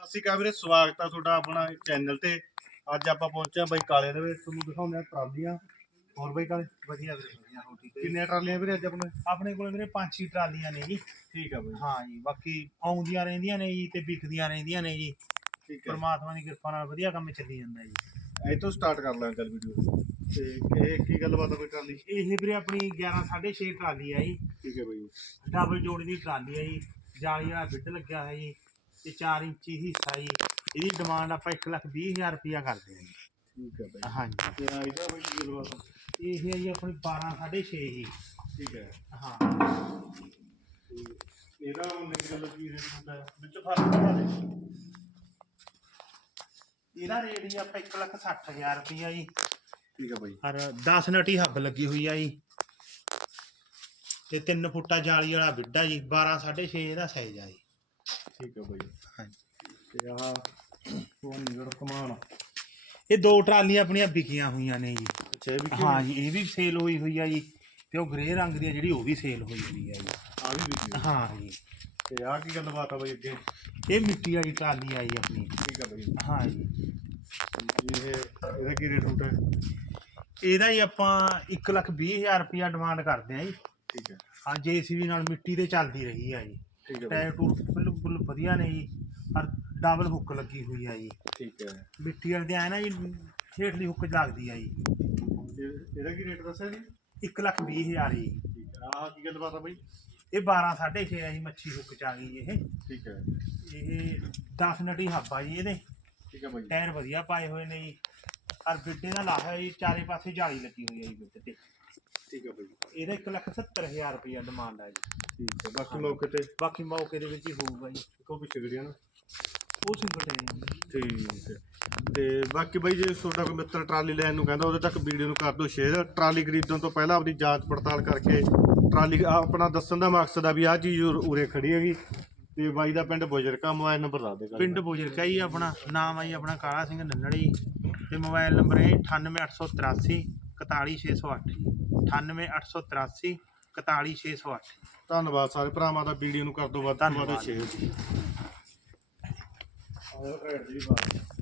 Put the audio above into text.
ਸਤਿ ਸ਼੍ਰੀ ਅਕਾਲ ਵੀਰੇ ਸਵਾਗਤ ਆ ਤੁਹਾਡਾ ਆਪਣਾ ਚੈਨਲ ਤੇ। ਅੱਜ ਆਪਾਂ ਪਹੁੰਚੇ ਆ ਬਾਈ ਕਾਲੇ ਦੇ ਵਿੱਚ। ਤੁਹਾਨੂੰ ਦਿਖਾਉਂਦੇ ਆ ਟਰਾਲੀਆਂ। ਹੋਰ ਬਾਈ ਕਾਲੇ? ਵਧੀਆ ਵੀਰੇ ਵਧੀਆ ਹੋ ਠੀਕ ਹੈ ਜੀ। ਕਿੰਨੀਆਂ ਟਰਾਲੀਆਂ ਵੀਰੇ ਅੱਜ ਆਪਣੇ? ਆਪਣੇ ਕੋਲ ਵੀਰੇ ਪੰਜ ਛੇ ਟਰਾਲੀਆਂ ਨੇ ਜੀ। ਠੀਕ ਆ ਬਾਈ। ਹਾਂ ਜੀ ਬਾਕੀ ਆਉਂਦੀਆਂ ਰਹਿੰਦੀਆਂ ਨੇ ਜੀ ਤੇ ਵਿਕਦੀਆਂ ਰਹਿੰਦੀਆਂ ਨੇ ਜੀ। ਠੀਕ ਹੈ ਪਰਮਾਤਮਾ ਦੀ ਕਿਰਪਾ ਨਾਲ ਵਧੀਆ ਕੰਮ ਚੱਲੀ ਜਾਂਦਾ ਜੀ। ਇਹ ਤੋਂ ਸਟਾਰਟ ਕਰ ਲਾਂ ਚੱਲ ਵੀਡੀਓ ਤੇ ਇਹ ਕੀ ਗੱਲਬਾਤ ਆ ਕੋਈ ਟਰਾਲੀ ਇਹ ਵੀਰੇ ਆਪਣੀ 11 6.5 ਟਰਾਲੀ ਆ ਜੀ। ਠੀਕ ਹੈ ਬਾਈ। ਡਬਲ ਜੋੜੀ ਦੀ ਟਰਾਲੀ ਆ ਜੀ। ਜਾਲੀ ਵਾਲਾ ਬਿੱਡ ਲੱਗਿਆ ਹੋਇਆ ਜੀ। ਤੇ 4 ਇੰਚੀ ਹਿੱਸਾ ਜੀ। ਇਹਦੀ ਡਿਮਾਂਡ ਆਪਾਂ 1 ਲੱਖ 20 ਹਜ਼ਾਰ ਰੁਪਇਆ ਕਰਦੇ ਹਾਂ ਜੀ। ਠੀਕ ਹੈ ਬਾਈ। ਹਾਂਜੀ। ਤੇ ਆ ਇਹਦਾ ਬਾਈ ਕੀ? ਇਹ ਹੈ ਜੀ ਆਪਣੀ 12 6.5 ਜੀ। ਠੀਕ ਹੈ। ਹਾਂ। ਇਹਦਾ ਉਹਨੇ ਗੱਲ ਕੀ ਰੇਟ ਹੁੰਦਾ? ਵਿੱਚ ਫ਼ਰਕ ਦੇ। ਇਹਦਾ ਰੇਟ ਜੀ ਆਪਾਂ 1 ਲੱਖ 60 ਹਜ਼ਾਰ ਰੁਪਇਆ ਜੀ। ਠੀਕ ਹੈ ਬਾਈ। ਔਰ 10 ਨਟੀ ਹੱਬ ਲੱਗੀ ਹੋਈ ਆ ਜੀ। ਤੇ 3 ਫੁੱਟਾ ਜਾਲੀ ਵਾਲਾ ਬਿੱਡਾ ਜੀ। 12 6.5 ਇਹਦਾ ਸਾਈਜ਼ ਆ ਜੀ। ਠੀਕ ਹੈ ਬਾਈ। ਹਾਂਜੀ। ਤੇ ਆਹ ਉਹ ਨਿਗੜ ਕਮਾਨ ਇਹ ਦੋ ਟਰਾਲੀਆਂ ਆਪਣੀਆਂ ਵਿਕੀਆਂ ਹੋਈਆਂ ਨੇ ਜੀ। ਅੱਛਾ ਇਹ ਵੀ ਕੀ ਹਾਂ ਜੀ ਇਹ ਵੀ ਸੇਲ ਹੋਈ ਹੋਈ ਆ ਜੀ। ਤੇ ਉਹ ਗ੍ਰੇ ਰੰਗ ਦੀ ਆ ਜਿਹੜੀ ਉਹ ਵੀ ਸੇਲ ਹੋਈ ਹੋਈ ਆ ਜੀ। ਆ ਵੀ ਵਿਕੀ ਹਾਂ ਜੀ। ਤੇ ਆ ਕੀ ਗੱਲਬਾਤ ਆ ਬਾਈ ਅੱਗੇ? ਇਹ ਮਿੱਟੀ ਵਾਲੀ ਟਰਾਲੀ ਆ ਜੀ ਆਪਣੀ। ਠੀਕ ਹੈ ਬਾਈ। ਹਾਂ ਜੀ। ਇਹ ਇਹਦਾ ਕੀ ਰੇਟ ਹੁੰਦਾ ਹੈ? ਇਹਦਾ ਹੀ ਆਪਾਂ 1 ਲੱਖ 20 ਹਜ਼ਾਰ ਰੁਪਇਆ ਡਿਮਾਂਡ ਕਰਦੇ ਆ ਜੀ। ਠੀਕ ਹੈ। ਹਾਂ ਜੇਸੀਬੀ ਨਾਲ ਮਿੱਟੀ ਤੇ ਚੱਲਦੀ ਰਹੀ ਆ ਜੀ। ਠੀਕ ਹੈ ਬਾਈ। ਟਾਇਰ ਟੂਰ ਬਿਲਕੁਲ ਵਧੀਆ ਨੇ ਜੀ। ਔਰ ਡਬਲ ਹੁੱਕ ਲੱਗੀ ਹੋਈ ਆ ਜੀ। ਠੀਕ ਹੈ। ਮਿੱਟੀ ਵਾਲੇ ਦੇ ਆਏ ਨਾ ਜੀ ਹੇਠਲੀ ਹੁੱਕ ਲੱਗਦੀ ਆ ਜੀ। ਇਹ- ਇਹਦਾ ਕੀ ਰੇਟ ਦੱਸਿਆ ਜੀ? 1 ਲੱਖ 20 ਹਜ਼ਾਰ ਜੀ। ਠੀਕ ਹੈ। ਆਹ ਕੀ ਗੱਲਬਾਤ ਆ ਬਾਈ? ਇਹ 12 6.5 ਆ ਜੀ ਮੱਛੀ ਹੁੱਕ ਚ ਆ ਗਈ ਇਹ। ਠੀਕ ਹੈ। ਇਹ 10 ਨਟੀ ਹੱਬ ਆ ਜੀ ਇਹਦੇ। ਠੀਕ ਹੈ ਬਾਈ। ਟਾਇਰ ਵਧੀਆ ਪਾਏ ਹੋਏ ਨੇ ਜੀ। ਔਰ ਬਿੱਡੇ ਦਾ ਲਾਹਾ ਜੀ ਚਾਰੇ ਪਾਸੇ ਜਾਲੀ ਲੱਗੀ ਹੋਈ ਹੈ ਜੀ ਬਿੱਡ ਤੇ। ਠੀਕ ਹੈ ਬਾਈ। ਇਹਦਾ 1 ਲੱਖ 70 ਹਜ਼ਾਰ ਰੁਪਇਆ ਡਿਮਾਂਡ ਹੈ ਜੀ। ਠੀਕ ਹੈ ਬਾਕੀ ਮੌਕੇ ਤੇ? ਬਾਕੀ ਮੌਕੇ ਦੇ ਵਿੱਚ ਹੀ ਹੋਊਗਾ ਜੀ। ਕੋ ਨਾ। ਉਹ ਸਿੰਗਲ ਠੀਕ ਹੈ ਤੇ ਬਾਕੀ ਬਾਈ ਜੇ ਤੁਹਾਡਾ ਕੋਈ ਮਿੱਤਰ ਟਰਾਲੀ ਲੈਣ ਨੂੰ ਕਹਿੰਦਾ ਉਹਦੇ ਤੱਕ ਵੀਡੀਓ ਨੂੰ ਕਰ ਦਿਓ ਸ਼ੇਅਰ ਟਰਾਲੀ ਖਰੀਦਣ ਤੋਂ ਪਹਿਲਾਂ ਆਪਣੀ ਜਾਂਚ ਪੜਤਾਲ ਕਰਕੇ ਟਰਾਲੀ ਆਹ ਆਪਣਾ ਦੱਸਣ ਦਾ ਮਕਸਦ ਆ ਵੀ ਆਹ ਚੀਜ਼ ਉਰ- ਉਰੇ ਖੜੀ ਹੈਗੀ। ਤੇ ਬਾਈ ਦਾ ਪਿੰਡ ਬੁਜਰਕਾ ਮੋਬਾਈਲ ਨੰਬਰ ਦੱਸ ਦੇ ਕਰ ਪਿੰਡ ਬੋਜਰਕਾ ਜੀ ਆਪਣਾ। ਨਾਮ ਆ ਜੀ ਆਪਣਾ ਕਾਲਾ ਸਿੰਘ ਨੰਨੜੀ। ਤੇ ਮੋਬਾਈਲ ਨੰਬਰ ਹੈ 98883 41608 98883 41608 ਧੰਨਵਾਦ ਸਾਰੇ ਭਰਾਵਾਂ ਦਾ ਵੀਡੀਓ ਨੂੰ ਕਰ ਦਿਓ ਵੱਧ ਤੋਂ ਵੱਧ ਧੰਨਵਾਦ। ਸ਼ੇਅਰ ਆਹ ਰੇਟ ਦੀ ਬਾਤ